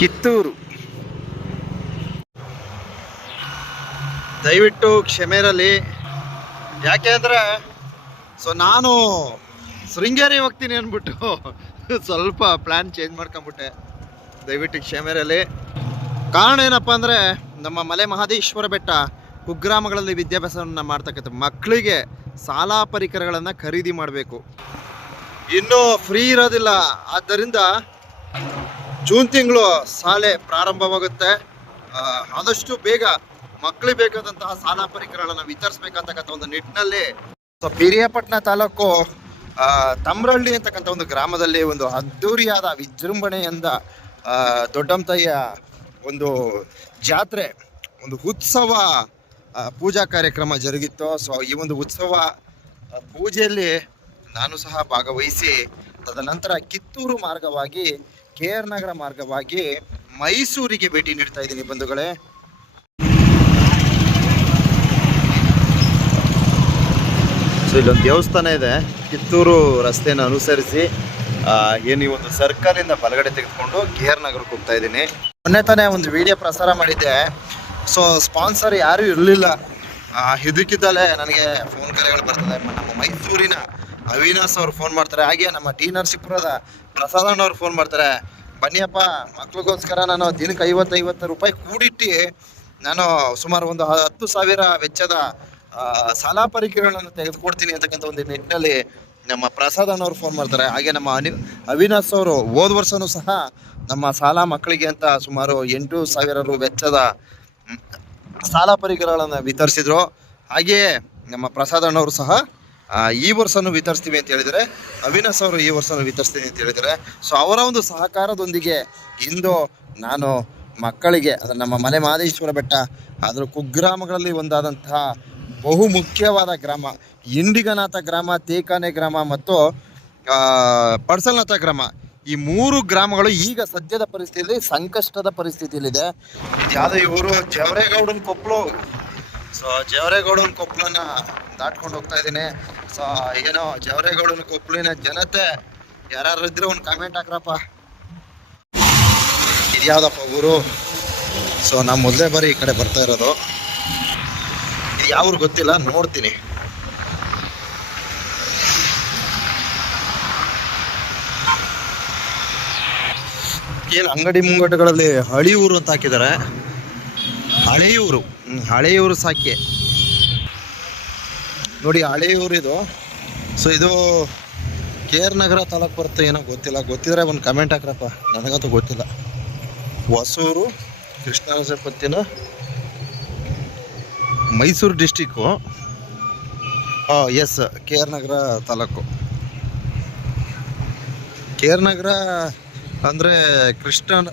ಕಿತ್ತೂರು. ದಯವಿಟ್ಟು ಕ್ಷಮೆರಲಿ ಯಾಕೆ ಅಂದರೆ ಸೊ ನಾನು ಶೃಂಗೇರಿ ಹೋಗ್ತೀನಿ ಅಂದ್ಬಿಟ್ಟು ಸ್ವಲ್ಪ ಪ್ಲ್ಯಾನ್ ಚೇಂಜ್ ಮಾಡ್ಕೊಂಬಿಟ್ಟೆ ದಯವಿಟ್ಟು ಕ್ಷಮೆರಲಿ ಕಾರಣ ಏನಪ್ಪ ಅಂದರೆ, ನಮ್ಮ ಮಲೆ ಮಹದೇಶ್ವರ ಬೆಟ್ಟ ಕುಗ್ರಾಮಗಳಲ್ಲಿ ವಿದ್ಯಾಭ್ಯಾಸವನ್ನು ಮಾಡ್ತಕ್ಕಂಥ ಮಕ್ಕಳಿಗೆ ಶಾಲಾ ಪರಿಕರಗಳನ್ನು ಖರೀದಿ ಮಾಡಬೇಕು. ಇನ್ನೂ ಫ್ರೀ ಇರೋದಿಲ್ಲ. ಆದ್ದರಿಂದ ಜೂನ್ ತಿಂಗಳು ಶಾಲೆ ಪ್ರಾರಂಭವಾಗುತ್ತೆ. ಆದಷ್ಟು ಬೇಗ ಮಕ್ಕಳಿಗೆ ಬೇಕಾದಂತಹ ಶಾಲಾ ಪರಿಕರಗಳನ್ನು ವಿತರಿಸಬೇಕಂತಕ್ಕಂಥ ಒಂದು ನಿಟ್ಟಿನಲ್ಲಿ ಸೊ, ಪಿರಿಯಾಪಟ್ಟಣ ತಾಲೂಕು ತಮ್ರಹಳ್ಳಿ ಅಂತಕ್ಕಂಥ ಒಂದು ಗ್ರಾಮದಲ್ಲಿ ಒಂದು ಅದ್ದೂರಿಯಾದ ವಿಜೃಂಭಣೆಯಿಂದ ದೊಡ್ಡಂತಯ್ಯ ಒಂದು ಜಾತ್ರೆ, ಒಂದು ಉತ್ಸವ ಪೂಜಾ ಕಾರ್ಯಕ್ರಮ ಜರುಗಿತ್ತು. ಸೊ, ಈ ಒಂದು ಉತ್ಸವ ಪೂಜೆಯಲ್ಲಿ ನಾನು ಸಹ ಭಾಗವಹಿಸಿ, ತದನಂತರ ಕಿತ್ತೂರು ಮಾರ್ಗವಾಗಿ ಕೆ ಆರ್ ನಗರ ಮಾರ್ಗವಾಗಿ ಮೈಸೂರಿಗೆ ಭೇಟಿ ನೀಡ್ತಾ ಇದ್ದೀನಿ ಬಂಧುಗಳೇ. ಸೊ ಇಲ್ಲೊಂದು ದೇವಸ್ಥಾನ ಇದೆ, ಕಿತ್ತೂರು ರಸ್ತೆಯನ್ನು ಅನುಸರಿಸಿ ಏನು ಈ ಒಂದು ಸರ್ಕಲಿಂದ ಬಲಗಡೆ ತೆಗೆದುಕೊಂಡು ಕೆ ನಗರಕ್ಕೆ ಹೋಗ್ತಾ ಇದ್ದೀನಿ. ಮೊನ್ನೆ ತಾನೇ ಒಂದು ವಿಡಿಯೋ ಪ್ರಸಾರ ಮಾಡಿದ್ದೆ. ಸೊ ಸ್ಪಾನ್ಸರ್ ಯಾರೂ ಇರಲಿಲ್ಲ. ಇದಕ್ಕಿದ್ದಲೇ ನನಗೆ ಫೋನ್ ಕರೆಗಳು ಬರ್ತದೆ. ನಮ್ಮ ಮೈಸೂರಿನ ಅವಿನಾಶ್ ಅವರು ಫೋನ್ ಮಾಡ್ತಾರೆ. ಹಾಗೆ ನಮ್ಮ ಟಿ ನರಸೀಪುರದ ಪ್ರಸಾದಣ್ಣ ಅವ್ರು ಫೋನ್ ಮಾಡ್ತಾರೆ, ಬನ್ನಿಯಪ್ಪ, ಮಕ್ಳಿಗೋಸ್ಕರ ನಾನು ದಿನಕ್ಕೆ ಐವತ್ತೈವತ್ತು ರೂಪಾಯಿ ಕೂಡಿಟ್ಟು ನಾನು ಸುಮಾರು ಒಂದು ಹತ್ತು ಸಾವಿರ ವೆಚ್ಚದ ಸಾಲ ಪರಿಕರಗಳನ್ನು ತೆಗೆದುಕೊಡ್ತೀನಿ ಅಂತಕ್ಕಂಥ ಒಂದು ನಿಟ್ಟಿನಲ್ಲಿ ನಮ್ಮ ಪ್ರಸಾದ್ ಅನ್ನೋರು ಫೋನ್ ಮಾಡ್ತಾರೆ. ಹಾಗೆ ನಮ್ಮ ಅನಿ, ಅವಿನಾಶ್ ಅವರು ಹೋದ ವರ್ಷನೂ ಸಹ ನಮ್ಮ ಸಾಲ ಮಕ್ಕಳಿಗೆ ಅಂತ ಸುಮಾರು ಎಂಟು ಸಾವಿರ ರು ವೆಚ್ಚದ ಸಾಲ ಪರಿಕರಗಳನ್ನು ವಿತರಿಸಿದ್ರು. ಹಾಗೆಯೇ ನಮ್ಮ ಪ್ರಸಾದ್ ಅಣ್ಣವರು ಸಹ ಈ ವರ್ಷನೂ ವಿತರಿಸ್ತೀವಿ ಅಂತ ಹೇಳಿದರೆ ಅವಿನಾಶ್ ಅವರು ಈ ವರ್ಷನೂ ವಿತರಿಸ್ತೀನಿ ಅಂತ ಹೇಳಿದರೆ ಸೊ ಅವರ ಒಂದು ಸಹಕಾರದೊಂದಿಗೆ ಇಂದು ನಾನು ಮಕ್ಕಳಿಗೆ ಅದು ನಮ್ಮ ಮನೆ ಮಾದೇಶ್ವರ ಬೆಟ್ಟ, ಅದರ ಕುಗ್ರಾಮಗಳಲ್ಲಿ ಒಂದಾದಂತಹ ಬಹು ಮುಖ್ಯವಾದ ಗ್ರಾಮ, ಇಂಡಿಗನಾಥ ಗ್ರಾಮ, ತೇಕಾನೆ ಗ್ರಾಮ ಮತ್ತು ಪಡ್ಸಲ್ನಾಥ ಗ್ರಾಮ. ಈ ಮೂರು ಗ್ರಾಮಗಳು ಈಗ ಸದ್ಯದ ಪರಿಸ್ಥಿತಿಯಲ್ಲಿ ಸಂಕಷ್ಟದ ಪರಿಸ್ಥಿತಿಯಲ್ಲಿದೆ. ಯಾವುದೋ ಇವರು ಜವರೇಗೌಡನ ಕೊಪ್ಪಳು ಸೊ ಜವರೇಗೌಡನ ಕೊಪ್ಪಳನ ದಾಟ್ಕೊಂಡು ಹೋಗ್ತಾ ಇದ್ದೀನಿ. ಸೊ ಏನೋ ಜವರೇಗೌಡನ ಕೊಪ್ಪಳಿನ ಜನತೆ ಯಾರು ಇದ್ರೆ ಒಂದು ಕಾಮೆಂಟ್ ಹಾಕ್ರಪ್ಪ. ಇದ್ಯಾವ್ದಪ್ಪ ಊರು? ಸೊ ನಾ ಮೊದಲೇ ಬಾರಿ ಈ ಕಡೆ ಬರ್ತಾ ಇರೋದು. ಇದು ಯಾವ ಗೊತ್ತಿಲ್ಲ, ನೋಡ್ತೀನಿ. ಏನು ಅಂಗಡಿ ಮುಂಗಟ್ಟುಗಳಲ್ಲಿ ಹಳಿ ಊರು ಅಂತ ಹಾಕಿದ್ದಾರೆ. ಹಳೆಯೂರು ಹಳೆಯೂರು ಸಾಕೆ. ನೋಡಿ ಹಳೆಯೂರು ಇದು. ಸೊ ಇದು ಕೆ ಆರ್ ನಗರ ತಾಲೂಕು ಬರುತ್ತೆ ಏನೋ ಗೊತ್ತಿಲ್ಲ. ಗೊತ್ತಿದ್ರೆ ಒಂದು ಕಮೆಂಟ್ ಹಾಕ್ರಪ್ಪ. ನನಗಂತೂ ಗೊತ್ತಿಲ್ಲ. Hosur ಕೃಷ್ಣರಾಜಪತ್ತಿನ Mysuru district yes K R Nagar taluk. K R Nagar ಅಂದರೆ ಕೃಷ್ಣ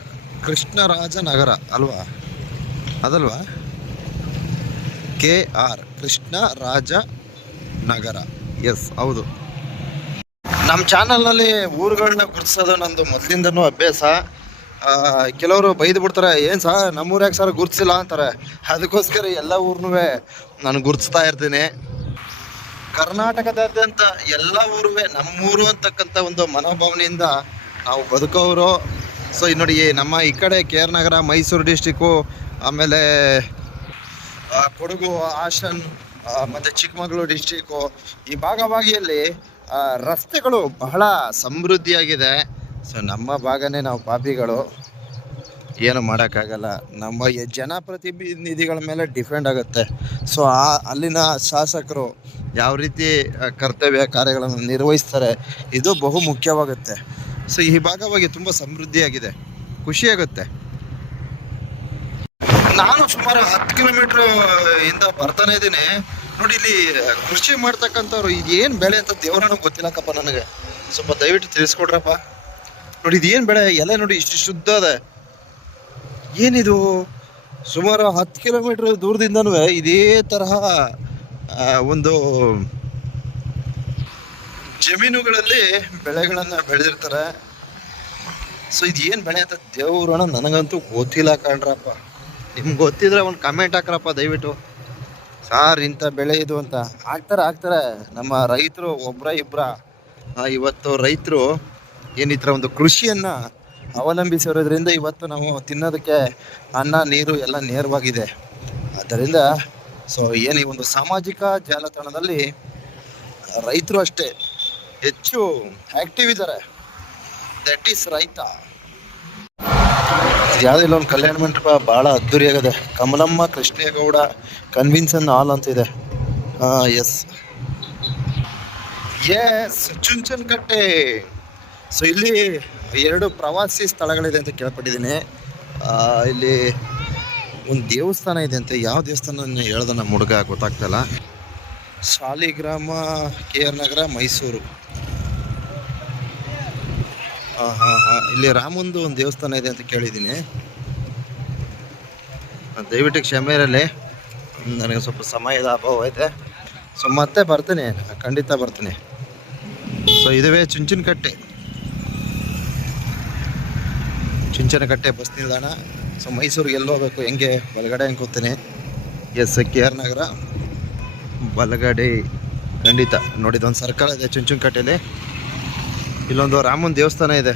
ಕೃಷ್ಣರಾಜ ನಗರ ಅಲ್ವಾ? ಅದಲ್ವಾ? K R, Krishna Raja Nagar. Yes ಹೌದು. ನಮ್ಮ ಚಾನಲ್ನಲ್ಲಿ ಊರುಗಳನ್ನ ಗುರುತಿಸೋದು ನಂದು ಮೊದಲಿಂದನು ಅಭ್ಯಾಸ. ಕೆಲವರು ಬೈದು ಬಿಡ್ತಾರೆ, ಏನು ಸಾ ನಮ್ಮೂರ್ಯಾಕೆ ಸರ್ ಗುರುತಿಸಿಲ್ಲ? ಅಂತಾರೆ. ಅದಕ್ಕೋಸ್ಕರ ಎಲ್ಲ ಊರ್ನೂ ನಾನು ಗುರುತಿಸ್ತಾ ಇರ್ತೀನಿ. ಕರ್ನಾಟಕದಾದ್ಯಂತ ಎಲ್ಲ ಊರು ನಮ್ಮೂರು ಅಂತಕ್ಕಂಥ ಒಂದು ಮನೋಭಾವನೆಯಿಂದ ನಾವು ಬದುಕೋರು. ಸೊ ನೋಡಿ ನಮ್ಮ ಈ ಕಡೆ K R Nagar, Mysuru district ಆಮೇಲೆ ಕೊಡಗು ಆಶನ್ ಮತ್ತು ಚಿಕ್ಕಮಗಳೂರು ಡಿಸ್ಟಿಕ್ಕು ಈ ಭಾಗಭಾಗಿಯಲ್ಲಿ ಆ, ರಸ್ತೆಗಳು ಬಹಳ ಸಮೃದ್ಧಿಯಾಗಿದೆ. ಸೊ ನಮ್ಮ ಭಾಗನೇ ನಾವು ಪಾಪಿಗಳು. ಏನು ಮಾಡೋಕ್ಕಾಗಲ್ಲ. ನಮ್ಮ ಜನಪ್ರತಿನಿಧಿಗಳ ಮೇಲೆ ಡಿಪೆಂಡ್ ಆಗುತ್ತೆ. ಸೊ ಆ ಅಲ್ಲಿನ ಶಾಸಕರು ಯಾವ ರೀತಿ ಕರ್ತವ್ಯ ಕಾರ್ಯಗಳನ್ನು ನಿರ್ವಹಿಸ್ತಾರೆ ಇದು ಬಹು ಮುಖ್ಯವಾಗುತ್ತೆ. ಸೊ ಈ ಭಾಗವಾಗಿ ತುಂಬ ಸಮೃದ್ಧಿಯಾಗಿದೆ. ಖುಷಿಯಾಗುತ್ತೆ. ನಾನು ಸುಮಾರು ಹತ್ತು ಕಿಲೋಮೀಟರ್ ಇಂದ ಬರ್ತಾನೆ ಇದ್ದೀನಿ. ನೋಡಿ, ಇಲ್ಲಿ ಕೃಷಿ ಮಾಡ್ತಕ್ಕಂಥವ್ರು ಇದೇನು ಬೆಳೆ ಅಂತ ದೇವರನ್ನು ಗೊತ್ತಿಲ್ಲಕ್ಕಪ್ಪ ನನಗೆ. ಸ್ವಲ್ಪ ದಯವಿಟ್ಟು ತಿಳಿಸ್ಕೊಡ್ರಪ್ಪ. ನೋಡಿ, ಇದೇನು ಬೆಳೆ? ಎಲೆ ನೋಡಿ, ಇಷ್ಟು ಶುದ್ಧ ಅದ. ಏನಿದು? ಸುಮಾರು ಹತ್ತು ಕಿಲೋಮೀಟ್ರ್ ದೂರದಿಂದನೂ ಇದೇ ತರಹ ಒಂದು ಜಮೀನುಗಳಲ್ಲಿ ಬೆಳೆಗಳನ್ನು ಬೆಳೆದಿರ್ತಾರೆ. ಸೊ ಇದು ಏನು ಬೆಳೆ ಅಂತ ದೇವ್ರಣ ನನಗಂತೂ ಗೊತ್ತಿಲ್ಲ ಕಣ್ರಪ್ಪ. ನಿಮ್ಗೆ ಗೊತ್ತಿದ್ರೆ ಒಂದು ಕಮೆಂಟ್ ಹಾಕ್ರಪ್ಪ ದಯವಿಟ್ಟು. ಸಾರ್ ಇಂಥ ಬೆಳೆ ಇದು ಅಂತ. ಹಾಕ್ತಾರೆ ಹಾಕ್ತಾರೆ ನಮ್ಮ ರೈತರು ಒಬ್ಬರ ಇಬ್ಬರ ಇವತ್ತು ರೈತರು ಏನು ಒಂದು ಕೃಷಿಯನ್ನು ಅವಲಂಬಿಸಿರೋದ್ರಿಂದ ಇವತ್ತು ನಾವು ತಿನ್ನೋದಕ್ಕೆ ಅನ್ನ, ನೀರು ಎಲ್ಲ ನೇರವಾಗಿದೆ. ಆದ್ದರಿಂದ, ಸೊ, ಏನು ಈ ಒಂದು ಸಾಮಾಜಿಕ ಜಾಲತಾಣದಲ್ಲಿ ರೈತರು ಅಷ್ಟೇ ಹೆಚ್ಚು ಆಕ್ಟಿವ್ ಇದ್ದಾರೆ. ದಟ್ ಈಸ್ ರೈತ. ಯಾವುದೋ ಇಲ್ಲೊಂದು ಕಲ್ಯಾಣ ಮಂಟಪ ಭಾಳ ಅದ್ದೂರಿಯಾಗಿದೆ. ಕಮಲಮ್ಮ, ಕೃಷ್ಣೇಗೌಡ, ಕನ್ವಿನ್ಸನ್ ಹಾಲ್ ಅಂತಿದೆ ಹಾಂ ಎಸ್ ಎಸ್ ಚುಂಚನಕಟ್ಟೆ. ಸೊ ಇಲ್ಲಿ ಎರಡು ಪ್ರವಾಸಿ ಸ್ಥಳಗಳಿದೆ ಅಂತ ಕೇಳ್ಪಟ್ಟಿದ್ದೀನಿ. ಇಲ್ಲಿ ಒಂದು ದೇವಸ್ಥಾನ ಇದೆ ಅಂತ. ಯಾವ ದೇವಸ್ಥಾನ ಹೇಳ್ದೆ ನಮ್ಮ ಹುಡುಗ ಗೊತ್ತಾಗ್ತಲ್ಲ ಶಾಲಿಗ್ರಾಮ, ಕೆ ಆರ್ ನಗರ, ಮೈಸೂರು. ಹಾಂ ಇಲ್ಲಿ ರಾಮಂದು ಒಂದು ದೇವಸ್ಥಾನ ಇದೆ ಅಂತ ಕೇಳಿದ್ದೀನಿ. ದಯವಿಟ್ಟು ಕ್ಷಮೆ ಇರಲಿ. ನನಗೆ ಸ್ವಲ್ಪ ಸಮಯದ ಅಭಾವ ಐತೆ ಸೊ ಮತ್ತೆ ಬರ್ತೀನಿ. ಖಂಡಿತ ಬರ್ತೀನಿ. ಸೊ ಇದುವೇ ಚುಂಚನಕಟ್ಟೆ. ಚುಂಚನಕಟ್ಟೆ ಬಸ್ ನಿಲ್ದಾಣ. ಸೊ ಮೈಸೂರಿಗೆ ಎಲ್ಲಿ ಹೋಗ್ಬೇಕು, ಹೆಂಗೆ, ಬಲಗಡೆ ಹೆಂಗೆ ಕೂತೀನಿ? Yes, K, R Nagar. ಬಲಗಡೆ. ಖಂಡಿತ. ನೋಡಿದ್ದು ಒಂದು ಸರ್ಕಲ್ ಇದೆ ಚುಂಚನಕಟ್ಟೆಯಲ್ಲಿ ಇಲ್ಲೊಂದು ರಾಮನ್ ದೇವಸ್ಥಾನ ಇದೆ.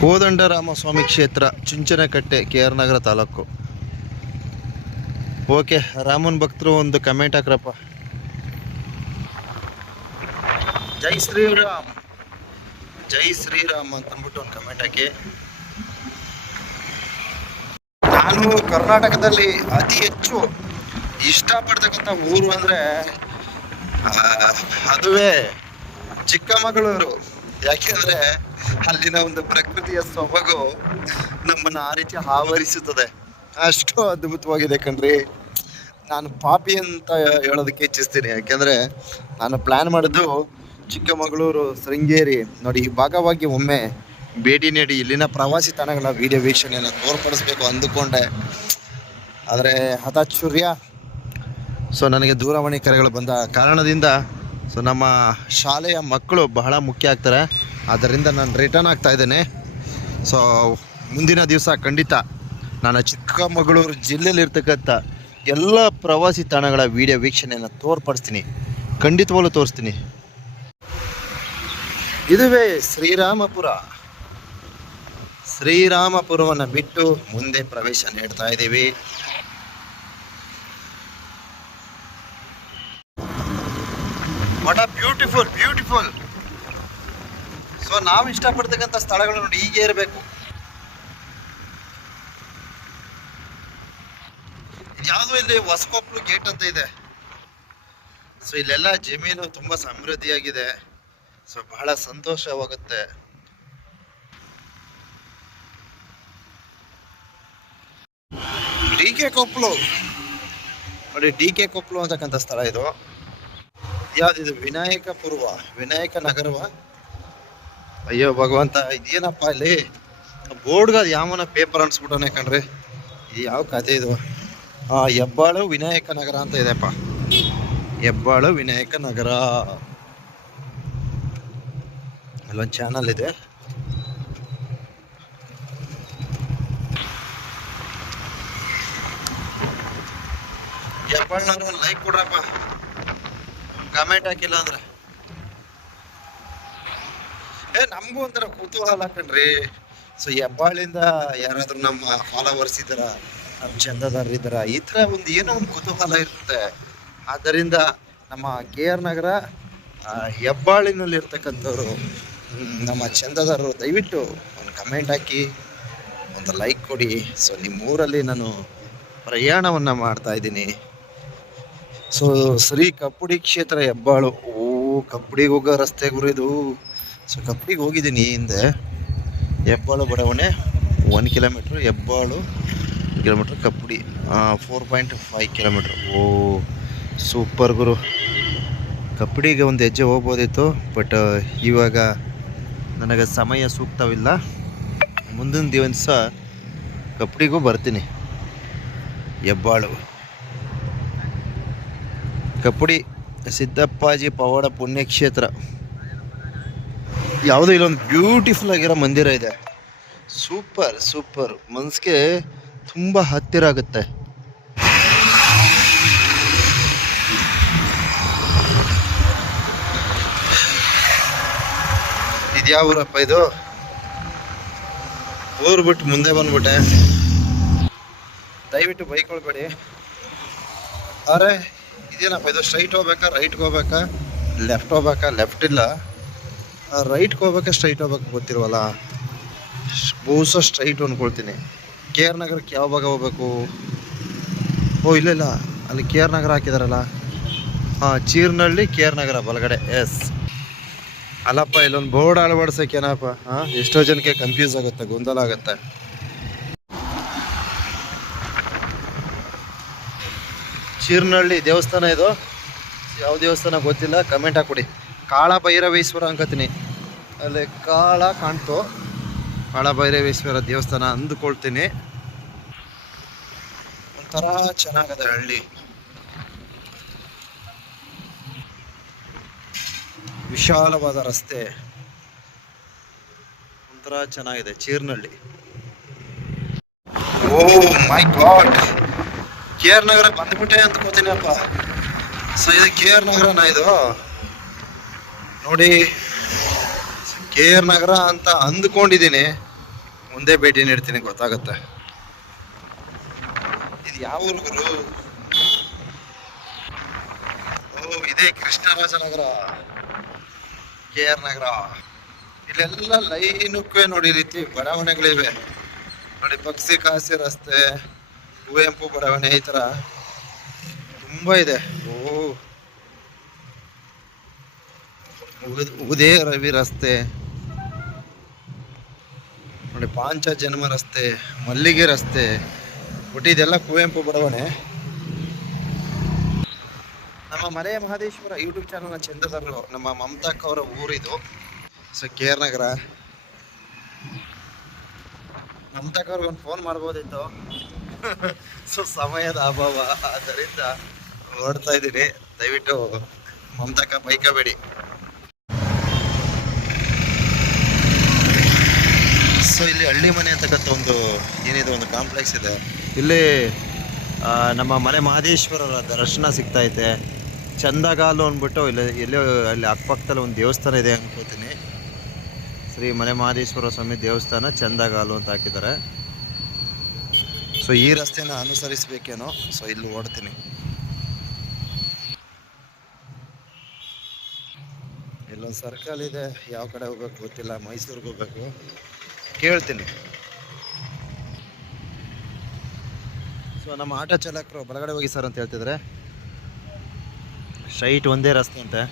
ಕೋದಂಡರಾಮ ಸ್ವಾಮಿ ಕ್ಷೇತ್ರ, Chunchanakatte K R Nagar taluk. Okay Raman ಭಕ್ತರು ಒಂದು ಕಮೆಂಟ್ ಹಾಕ್ರಪ್ಪ. ಜೈ ಶ್ರೀರಾಮ್. ಜೈ ಶ್ರೀರಾಮ್ ಅಂತ ಅಂದ್ಬಿಟ್ಟು ಒಂದು ಕಮೆಂಟ್ ಹಾಕಿ. ನಾನು ಕರ್ನಾಟಕದಲ್ಲಿ ಅತಿ ಹೆಚ್ಚು ಇಷ್ಟಪಡ್ತಕ್ಕಂಥ ಊರು ಅಂದರೆ ಅದುವೇ ಚಿಕ್ಕಮಗಳೂರು. ಯಾಕೆಂದ್ರೆ ಅಲ್ಲಿನ ಒಂದು ಪ್ರಕೃತಿಯ ಸೊಬಗು ನಮ್ಮನ್ನು ಆ ರೀತಿ ಆವರಿಸುತ್ತದೆ. ಅಷ್ಟು ಅದ್ಭುತವಾಗಿದೆ ಕಣ್ರಿ. ನಾನು ಪಾಪಿ ಅಂತ ಹೇಳೋದಕ್ಕೆ ಇಚ್ಛಿಸ್ತೀನಿ. ಯಾಕೆಂದ್ರೆ ನಾನು ಪ್ಲ್ಯಾನ್ ಮಾಡಿದ್ದು ಚಿಕ್ಕಮಗಳೂರು, ಶೃಂಗೇರಿ. ನೋಡಿ ಈ ಭಾಗವಾಗಿ ಒಮ್ಮೆ ಭೇಟಿ ನೀಡಿ ಇಲ್ಲಿನ ಪ್ರವಾಸಿ ತಾಣಗಳ ವಿಡಿಯೋ ವೀಕ್ಷಣೆಯನ್ನು ತೋರ್ಪಡಿಸ್ಬೇಕು ಅಂದುಕೊಂಡೆ. ಆದರೆ ಹತಾಚುರ್ಯ ಸೊ ನನಗೆ ದೂರವಾಣಿ ಕರೆಗಳು ಬಂದ ಕಾರಣದಿಂದ ಸೊ ನಮ್ಮ ಶಾಲೆಯ ಮಕ್ಕಳು ಬಹಳ ಮುಖ್ಯ ಆಗ್ತಾರೆ. ಆದ್ದರಿಂದ ನಾನು ರಿಟರ್ನ್ ಆಗ್ತಾ ಇದ್ದೇನೆ. ಸೊ ಮುಂದಿನ ದಿವಸ ಖಂಡಿತ ನಾನು ಚಿಕ್ಕಮಗಳೂರು ಜಿಲ್ಲೆಯಲ್ಲಿರ್ತಕ್ಕಂಥ ಎಲ್ಲ ಪ್ರವಾಸಿ ತಾಣಗಳ ವಿಡಿಯೋ ವೀಕ್ಷಣೆಯನ್ನು ತೋರ್ಪಡಿಸ್ತೀನಿ. ಖಂಡಿತವಾಗ್ಲೂ ತೋರಿಸ್ತೀನಿ. ಇದುವೇ ಶ್ರೀರಾಮಪುರ. ಶ್ರೀರಾಮಪುರವನ್ನು ಬಿಟ್ಟು ಮುಂದೆ ಪ್ರವೇಶ ನೀಡ್ತಾ ಇದ್ದೀವಿ what are beautiful beautiful so ನಾವು ಇಷ್ಟಪಡ್ತಕ್ಕಂಥ ಸ್ಥಳಗಳು ನೋಡಿ ಹೀಗೆ ಇರಬೇಕು. ಯಾವುದೋ ಇಲ್ಲಿ ಹೊಸಕೊಪ್ಪಲು ಗೇಟ್ ಅಂತ ಇದೆ. ಸೊ ಇಲ್ಲೆಲ್ಲ ಜಮೀನು ತುಂಬ ಸಮೃದ್ಧಿಯಾಗಿದೆ. ಸೊ ಬಹಳ ಸಂತೋಷವಾಗುತ್ತೆ. ಡಿ ಕೆ ಕೊಪ್ಪಲು ನೋಡಿ, ಡಿ ಕೆ ಕೊಪ್ಪಲು ಅಂತಕ್ಕಂಥ ಸ್ಥಳ ಇದು. ಯಾವ್ದಿದು ವಿನಾಯಕ ಪೂರ್ವ ವಿನಾಯಕ ನಗರವ? ಅಯ್ಯೋ, ಭಗವಂತ, ಇದೇನಪ್ಪ ಇಲ್ಲಿ? ಬೋರ್ಡ್ಗೆ ಅದು ಯಾವನ ಪೇಪರ್ ಅನ್ಸ್ಬಿಟ್ಟನೆ ಕಣ್ರಿ. ಇದು ಯಾವ ಕತೆ ಇದು? ಆ, ಹೆಬ್ಬಾಳು ವಿನಾಯಕ ನಗರ ಅಂತ ಇದೆಪ್ಪ. ಹೆಬ್ಬಾಳು ವಿನಾಯಕ ನಗರ. ಅಲ್ಲೊಂದು ಚಾನಲ್ ಇದೆ. ಹೆಬ್ಬಾಳ್ನವ್ರು ಒಂದು ಲೈಕ್ ಕೊಡ್ರಪ್ಪ. ಕಮೆಂಟ್ ಹಾಕಿಲ್ಲ ಅಂದ್ರೆ. ಏ, ನಮಗೂ ಒಂಥರ ಕುತೂಹಲ ಕಣ್ರಿ. ಸೊ ಹೆಬ್ಬಾಳಿಂದ ಯಾರಾದ್ರೂ ನಮ್ಮ ಫಾಲೋವರ್ಸ್ ಇದ್ದಾರ, ನಮ್ಮ ಚಂದದಾರರು ಇದ್ದಾರ, ಈ ಥರ ಒಂದು ಏನೋ ಒಂದು ಕುತೂಹಲ ಇರುತ್ತೆ. ಆದ್ದರಿಂದ ನಮ್ಮ ಕೆ ಆರ್ ನಗರ ಹೆಬ್ಬಾಳಿನಲ್ಲಿರ್ತಕ್ಕಂಥವ್ರು ನಮ್ಮ ಚಂದದಾರರು, ದಯವಿಟ್ಟು ಒಂದು ಕಮೆಂಟ್ ಹಾಕಿ, ಒಂದು ಲೈಕ್ ಕೊಡಿ. ಸೊ ನಿಮ್ಮ ಊರಲ್ಲಿ ನಾನು ಪ್ರಯಾಣವನ್ನು ಮಾಡ್ತಾ ಇದ್ದೀನಿ. ಸೊ ಶ್ರೀ ಕಪ್ಪುಡಿ ಕ್ಷೇತ್ರ ಹೆಬ್ಬಾಳು. ಓ, ಕಪ್ಪುಡಿಗೆ ಹೋಗೋ ರಸ್ತೆ ಗುರಿದು ಸೊ ಕಪ್ಪಿಗೆ ಹೋಗಿದ್ದೀನಿ ಹಿಂದೆ. ಹೆಬ್ಬಾಳು ಬಡಾವಣೆ one kilometre Hebbalu kilometre Kappadi four point five kilometre oh super ಗುರು. ಕಪ್ಪಡಿಗೆ ಒಂದು ಹೆಜ್ಜೆ ಹೋಗ್ಬೋದಿತ್ತು ಬಟ್ ಇವಾಗ ನನಗೆ ಸಮಯ ಸೂಕ್ತವಿಲ್ಲ. ಮುಂದಿನ ದಿವಸ ಕಪ್ಪಡಿಗೂ ಬರ್ತೀನಿ. ಹೆಬ್ಬಾಳು. ಕಪ್ಪಡಿ ಸಿದ್ದಪ್ಪಾಜಿ ಪವಾಡ ಪುಣ್ಯಕ್ಷೇತ್ರ. ಯಾವುದೋ ಇಲ್ಲೊಂದು ಬ್ಯೂಟಿಫುಲ್ ಆಗಿರೋ ಮಂದಿರ ಇದೆ. ಸೂಪರ್ ಸೂಪರ್ ಮನಸ್ಸಿಗೆ ತುಂಬ ಹತ್ತಿರ ಆಗುತ್ತೆ. ಇದ್ಯಾವ ಊರಪ್ಪ ಇದು? ಊರು ಬಿಟ್ಟು ಮುಂದೆ ಬಂದ್ಬಿಟ್ಟೆ. ದಯವಿಟ್ಟು ಬೈಕೊಳ್ಬೇಡಿ. ಅರೆ, ಇದೇನಪ್ಪ ಇದು? ಸ್ಟ್ರೈಟ್ ಹೋಗ್ಬೇಕಾ? ರೈಟ್ಗೆ ಹೋಗ್ಬೇಕಾ? ಲೆಫ್ಟ್ ಹೋಗ್ಬೇಕಾ? ಲೆಫ್ಟ್ ಇಲ್ಲ. ರೈಟ್ಗೆ ಹೋಗ್ಬೇಕಾ ಸ್ಟ್ರೈಟ್ ಹೋಗ್ಬೇಕು ಗೊತ್ತಿಲ್ವಲ್ಲ ಬಹುಶಃ ಸ್ಟ್ರೈಟ್ ಅನ್ಕೊಳ್ತೀನಿ. ಕೆ ಆರ್ ನಗರಕ್ಕೆ ಯಾವ ಭಾಗ ಹೋಗ್ಬೇಕು? ಓ, ಇಲ್ಲ ಇಲ್ಲ. ಅಲ್ಲಿ ಕೆ ಆರ್ ನಗರ ಹಾಕಿದಾರಲ್ಲ? ಹಾಂ, ಚೀರ್ನಳ್ಳಿ ಕೆ ಆರ್ ನಗರ ಬಲಗಡೆ. ಎಸ್ ಅಲ್ಲಪ್ಪ, ಇಲ್ಲೊಂದು ಬೋರ್ಡ್ ಅಳವಡಿಸೋಕೇನಪ್ಪ ಹಾಂ, ಎಷ್ಟೋ ಜನಕ್ಕೆ ಕನ್ಫ್ಯೂಸ್ ಆಗುತ್ತೆ, ಗೊಂದಲ ಆಗುತ್ತೆ. ಚೀರ್ನಳ್ಳಿ ದೇವಸ್ಥಾನ ಇದು? ಯಾವ ದೇವಸ್ಥಾನ ಗೊತ್ತಿಲ್ಲ? ಕಮೆಂಟ್ ಹಾಕೊಡಿ ಕಾಳ ಭೈರವೇಶ್ವರ ಅಂಕತೀನಿ ಅಲ್ಲಿ ಕಾಳ ಕಾಣ್ತು. ಕಾಳ ಭೈರವೇಶ್ವರ ದೇವಸ್ಥಾನ ಅಂದುಕೊಳ್ತೀನಿ. ಒಂಥರ ಚೆನ್ನಾಗದೆ ಹಳ್ಳಿ. ವಿಶಾಲವಾದ ರಸ್ತೆ. ಒಂಥರ ಚೆನ್ನಾಗಿದೆ Chirnalli. Oh my god. K R Nagar ಬಂದ್ಬಿಟ್ಟೆ ಅಂದ್ಕೋತೀನಿ ಅಪ್ಪ ಸೊ ಇದು ಕೆ ಆರ್ ನಗರನ ಇದು? ನೋಡಿ ಕೆ ಆರ್ ನಗರ ಅಂತ ಅಂದ್ಕೊಂಡಿದ್ದೀನಿ. ಮುಂದೆ ಭೇಟಿ ನೀಡ್ತೀನಿ ಗೊತ್ತಾಗುತ್ತೆ. ಇದು ಯಾವ ಊರು ಓ, ಇದೇ ಕೃಷ್ಣರಾಜನಗರ. ಕೆ ಆರ್ ನಗರ ಇಲ್ಲೆಲ್ಲ ಲೈನಕ್ಕೆ ನೋಡಿ ರೀತಿ ಬಡಾವಣೆಗಳಿವೆ. ನೋಡಿ ಪಕ್ಷಿ ಕಾಸಿ ರಸ್ತೆ, ಕುವೆಂಪು ಬಡಾವಣೆ, ಈ ಥರ. ತುಂಬ ಇದೆ. ಓ. ಉದಯ ರವಿ ರಸ್ತೆ. ನೋಡಿ, ಪಾಂಚ ಜನ್ಮ ರಸ್ತೆ, ಮಲ್ಲಿಗೆ ರಸ್ತೆ. ಒಟ್ಟು ಇದೆಲ್ಲ ಕುವೆಂಪು ಬಡವಣೆ ನಮ್ಮ ಮರೆಯ ಮಹದೇಶ್ವರ ಯೂಟ್ಯೂಬ್ ಚಾನಲ್ನ ಚಂದದರು ನಮ್ಮ ಮಮತಾಕ್ ಅವರ ಊರಿದು ಸೊ ಕೆ ನಗರ. ಮಮತಾಕ್ ಅವ್ರಿಗೆ ಒಂದು ಫೋನ್ ಮಾಡ್ಬೋದಿತ್ತು. ಸೊ ಸಮಯದ ಅಭಾವ. ಆದ್ದರಿಂದ ಓಡ್ತಾ ಇದ್ದೀನಿ. ದಯವಿಟ್ಟು ಮಮತಾಕ ಬೈಕಬೇಡಿ. ಸೊ ಇಲ್ಲಿ ಹಳ್ಳಿ ಮನೆ ಅಂತಕ್ಕಂಥ ಒಂದು ಏನಿದೆ, ಒಂದು ಕಾಂಪ್ಲೆಕ್ಸ್ ಇದೆ. ಇಲ್ಲಿ ನಮ್ಮ ಮನೆ ಮಹದೇಶ್ವರರ ದರ್ಶನ ಸಿಗ್ತಾ ಐತೆ. ಚಂದಗಾಲು ಅಂದ್ಬಿಟ್ಟು ಇಲ್ಲಿ, ಎಲ್ಲೋ, ಅಲ್ಲಿ ಅಕ್ಕಪಕ್ಕದಲ್ಲಿ ಒಂದು ದೇವಸ್ಥಾನ ಇದೆ ಅಂದ್ಕೋತೀನಿ ಶ್ರೀ ಮನೆ ಮಹದೇಶ್ವರ ಸ್ವಾಮಿ ದೇವಸ್ಥಾನ ಚಂದಗಾಲು ಅಂತ ಹಾಕಿದ್ದಾರೆ. ಸೊ ಈ ರಸ್ತೆನ ಅನುಸರಿಸಬೇಕೇನೋ ಸೊ ಇಲ್ಲಿ ಓಡ್ತೀನಿ. ಇಲ್ಲೊಂದು ಸರ್ಕಲ್ ಇದೆ, ಯಾವ ಕಡೆ ಹೋಗ್ಬೇಕು ಗೊತ್ತಿಲ್ಲ, ಮೈಸೂರಿಗೆ ಹೋಗ್ಬೇಕು. ಕೇಳ್ತೀನಿ. ಸೊ ನಮ್ಮ ಆಟೋ ಚಾಲಕರು ಬಲಗಡೆ ಹೋಗಿ ಸರ್ ಅಂತ ಹೇಳ್ತಿದ್ರೆ ಸ್ಟ್ರೈಟ್ ಒಂದೇ ರಸ್ತೆ ಅಂತೆ.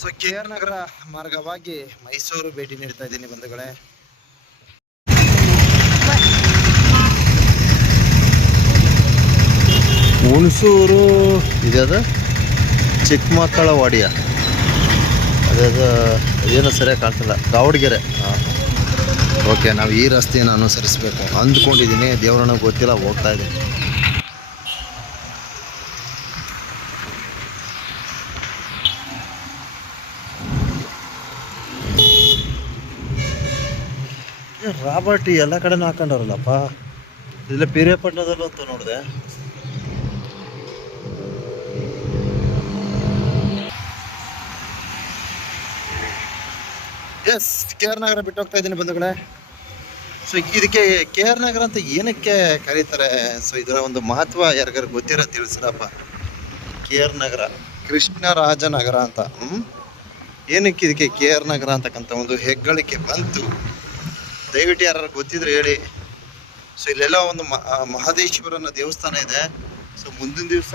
ಸೊ ಕೆ ಆರ್ ನಗರ ಮಾರ್ಗವಾಗಿ ಮೈಸೂರು ಭೇಟಿ ನೀಡ್ತಾ ಇದ್ದೀನಿ ಬಂಧುಗಳೇ. ಹುಣಸೂರು ಇದ್ಯಾದ ಚಿಕ್ಕಮಕ್ಕಳ ವಾಡಿಯ. ಅದು ಏನೋ ಸರಿಯಾಗಿ ಕಾಣ್ತಿಲ್ಲ. ಗಾವಡ್ಗೆರೆ ಓಕೆ, ನಾವು ಈ ರಸ್ತೆಯನ್ನು ಅನುಸರಿಸಬೇಕು. ಅಂದ್ಕೊಂಡಿದ್ದೀನಿ, ದೇವರನ್ನ ಗೊತ್ತಿಲ್ಲ, ಹೋಗ್ತಾ ಇದ್ದೀನಿ ರಾಬರ್ಟ್ ಎಲ್ಲ ಕಡೆನೂ ಹಾಕೊಂಡವ್ರಲ್ಲಪ್ಪ? ಇಲ್ಲ ಅಂತ ನೋಡಿದೆ. ಎಸ್ ಕೆ ನಗರ ಬಿಟ್ಟು ಹೋಗ್ತಾ ಇದ್ದೀನಿ ಬಂಧುಗಳೇ. ಸೊ ಇದಕ್ಕೆ ಕೆ ಆರ್ ನಗರ ಅಂತ ಏನಕ್ಕೆ ಕರೀತಾರೆ? ಸೊ ಇದರ ಒಂದು ಮಹತ್ವ ಯಾರಿಗಾರು ಗೊತ್ತಿರೋ ತಿಳಿಸಿದಪ್ಪ ಕೆ ಆರ್ ನಗರ ಕೃಷ್ಣರಾಜ ನಗರ ಅಂತ. ಹ್ಮ್? ಏನಕ್ಕೆ ಇದಕ್ಕೆ ಕೆ ಆರ್ ನಗರ ಅಂತಕ್ಕಂಥ ಒಂದು ಹೆಗ್ಗಳಿಕೆ ಬಂತು? ದಯವಿಟ್ಟು ಯಾರು ಗೊತ್ತಿದ್ರೆ ಹೇಳಿ. ಸೊ ಇಲ್ಲೆಲ್ಲ ಒಂದು ಮಹದೇಶ್ವರನ ದೇವಸ್ಥಾನ ಇದೆ. ಸೊ ಮುಂದಿನ ದಿವಸ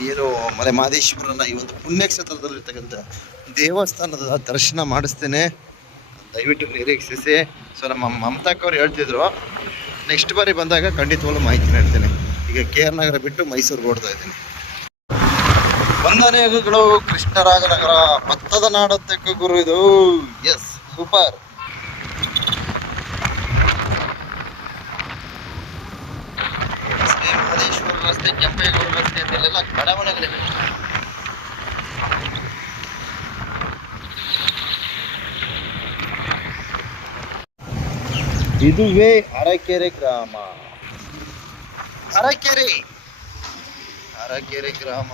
ಏನು ಮಲೆ ಮಹದೇಶ್ವರನ ಈ ಒಂದು ಪುಣ್ಯಕ್ಷೇತ್ರದಲ್ಲಿರ್ತಕ್ಕಂಥ ದೇವಸ್ಥಾನದ ದರ್ಶನ ಮಾಡಿಸ್ತೇನೆ. ದಯವಿಟ್ಟು ನಿರೀಕ್ಷಿಸಿ. ಸೊ ನಮ್ಮ ಮಮತಾಕ್ ಅವ್ರು ಹೇಳ್ತಿದ್ರು. ನೆಕ್ಸ್ಟ್ ಬಾರಿ ಬಂದಾಗ ಖಂಡಿತವಾಗ್ಲೂ ಮಾಹಿತಿ ನೀಡ್ತೇನೆ. ಈಗ ಕೆ ಆರ್ ನಗರ ಬಿಟ್ಟು ಮೈಸೂರಿಗೆ ಓಡ್ತಾ ಇದ್ದೀನಿ. ವಂದನೆಗಳು ಕೃಷ್ಣರಾಜನಗರ. ಭತ್ತದ ನಾಡತ್ತಕ್ಕ ಗುರು ಇದು. ಎಸ್ ಸೂಪರ್ ಶ್ರೀ ಮಹದೇಶ್ವರ ರಸ್ತೆ ಕೆಂಪೇಗೌಡ ರಸ್ತೆ ಅಂತೆಲ್ಲ ಬಡಾವಣೆಗಳಿವೆ. ಇದುವೇ ಅರಕೆರೆ ಗ್ರಾಮ ಅರಕೆರೆ ಅರಕೆರೆ ಗ್ರಾಮ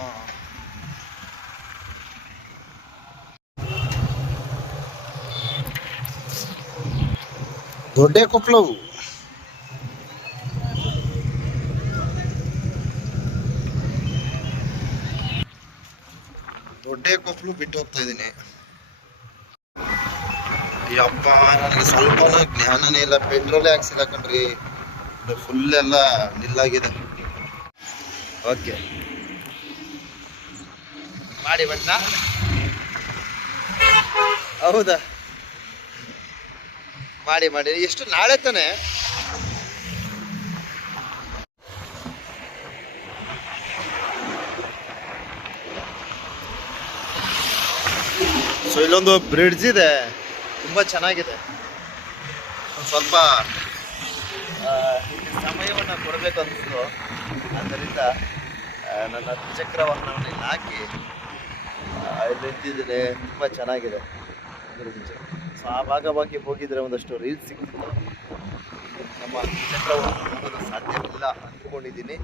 ದೊಡ್ಡ ಕೊಪ್ಪಳವು ದೊಡ್ಡ ಕೊಪ್ಪಳು ಬಿಟ್ಟು ಹೋಗ್ತಾ ಇದ್ದೀನಿ ಯಪ್ಪ ನನಗೆ ಸ್ವಲ್ಪ ಜ್ಞಾನನೇ ಇಲ್ಲ, ಪೆಟ್ರೋಲೇ ಹಾಕ್ಸಿಲ್ಲ ಕಣ್ರಿ. ಫುಲ್ ಎಲ್ಲ ನಿಲ್ಲಾಗಿದೆ. ಓಕೆ. ಮಾಡಿ ಬಣ್ಣ. ಹೌದಾ? ಮಾಡಿ ಮಾಡಿ. ಎಷ್ಟು ನಾಳೆ ತಾನೆ? ಸೊ, ಇಲ್ಲೊಂದು ಬ್ರಿಡ್ಜ್ ಇದೆ. ತುಂಬ ಚೆನ್ನಾಗಿದೆ. ಒಂದು ಸ್ವಲ್ಪ ಸಮಯವನ್ನು ಕೊಡಬೇಕು ಅನಿಸ್ತು. ಆದ್ದರಿಂದ ನನ್ನ ದ್ವಿಚಕ್ರ ವಾಹನವನ್ನು ಇಲ್ಲಿ ಹಾಕಿ ಇಲ್ಲಿ ನಿಂತಿದ್ದೇನೆ ತುಂಬ ಚೆನ್ನಾಗಿದೆ. ಸೊ, ಆ ಭಾಗವಾಗಿ ಹೋಗಿದ್ರೆ ಒಂದಷ್ಟು ರೀಲ್ಸ್ ಸಿಗುತ್ತೆ ನಮ್ಮ ದ್ವಿಚಕ್ರ ವಾಹನ ಹೋಗೋದು ಸಾಧ್ಯವಿಲ್ಲ ಅಂದ್ಕೊಂಡಿದ್ದೀನಿ.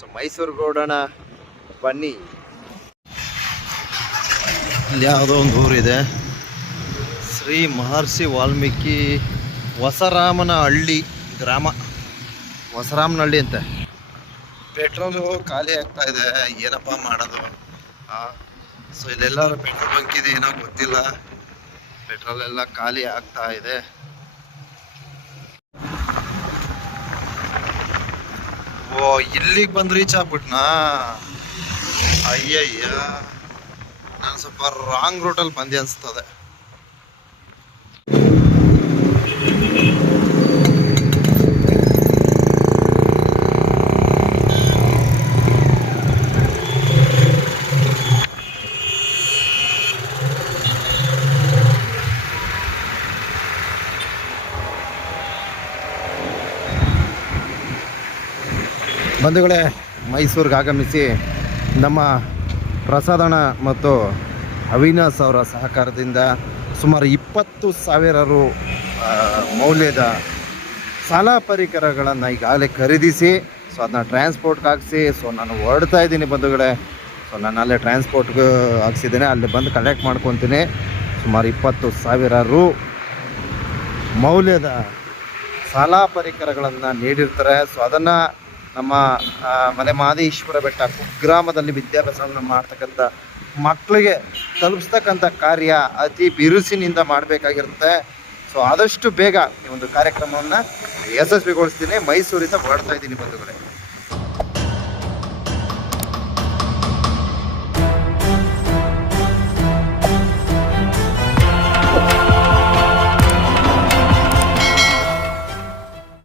ಸೊ, ಮೈಸೂರು ಹೊರಡೋಣ ಬನ್ನಿ. ಇಲ್ಲಿ ಯಾವುದೋ ಒಂದು ಊರಿದೆ. ಶ್ರೀ ಮಹರ್ಷಿ ವಾಲ್ಮೀಕಿ ಹೊಸರಾಮನಹಳ್ಳಿ ಗ್ರಾಮ. ಹೊಸರಾಮನಹಳ್ಳಿ ಅಂತೆ. ಪೆಟ್ರೋಲು ಖಾಲಿ ಆಗ್ತಾ ಇದೆ, ಏನಪ್ಪ ಮಾಡೋದು? ಸೊ ಇಲ್ಲೆಲ್ಲರೂ ಪೆಟ್ರೋಲ್ ಬಂಕ್ ಇದೆ ಏನೋ ಗೊತ್ತಿಲ್ಲ. ಪೆಟ್ರೋಲ್ ಎಲ್ಲ ಖಾಲಿ ಆಗ್ತಾ ಇದೆ. ಓ, ಇಲ್ಲಿಗೆ ಬಂದು ರೀಚ್ ಆಗ್ಬಿಟ್ನಾ? ಅಯ್ಯಯ್ಯ. ನಾನು ಸ್ವಲ್ಪ ರಾಂಗ್ ರೂಟಲ್ಲಿ ಬಂದೆ ಅನಿಸ್ತದೆ. ಬಂಧುಗಳೇ, ಮೈಸೂರಿಗೆ ಆಗಮಿಸಿ ನಮ್ಮ ಪ್ರಸಾದಣ ಮತ್ತು ಅವಿನಾಶ್ ಅವರ ಸಹಕಾರದಿಂದ ಸುಮಾರು ಇಪ್ಪತ್ತು ಸಾವಿರ ರು ಮೌಲ್ಯದ ಸಾಲ ಪರಿಕರಗಳನ್ನು ಈಗಾಗಲೇ ಖರೀದಿಸಿ, ಸೊ ಅದನ್ನ ಟ್ರಾನ್ಸ್ಪೋರ್ಟ್ಗೆ ಹಾಕ್ಸಿ, ಸೊ ನಾನು ಹೊರಡ್ತಾ ಇದ್ದೀನಿ ಬಂಧುಗಳೇ. ಸೊ ನಾನು ಅಲ್ಲೇ ಟ್ರಾನ್ಸ್ಪೋರ್ಟ್ಗೆ ಹಾಕ್ಸಿದ್ದೀನಿ, ಅಲ್ಲಿ ಬಂದು ಕಲೆಕ್ಟ್ ಮಾಡ್ಕೊತೀನಿ. ಸುಮಾರು ಇಪ್ಪತ್ತು ಸಾವಿರ ರು ಮೌಲ್ಯದ ಸಾಲ ಪರಿಕರಗಳನ್ನು ನೀಡಿರ್ತಾರೆ. ಸೊ ಅದನ್ನು ನಮ್ಮ ಮಲೆ ಮಹದೇಶ್ವರ ಬೆಟ್ಟ ಕುಗ್ರಾಮದಲ್ಲಿ ವಿದ್ಯಾಭ್ಯಾಸವನ್ನು ಮಾಡ್ತಕ್ಕಂಥ ಮಕ್ಕಳಿಗೆ ತಲುಪಿಸ್ತಕ್ಕಂಥ ಕಾರ್ಯ ಅತಿ ಬಿರುಸಿನಿಂದ ಮಾಡಬೇಕಾಗಿರುತ್ತೆ. ಸೊ ಆದಷ್ಟು ಬೇಗ ಈ ಒಂದು ಕಾರ್ಯಕ್ರಮವನ್ನು ಯಶಸ್ವಿಗೊಳಿಸ್ತೀನಿ. ಮೈಸೂರಿಂದ ಹೊರಡ್ತಾ ಇದ್ದೀನಿ ಬಂಧುಗಳೇ.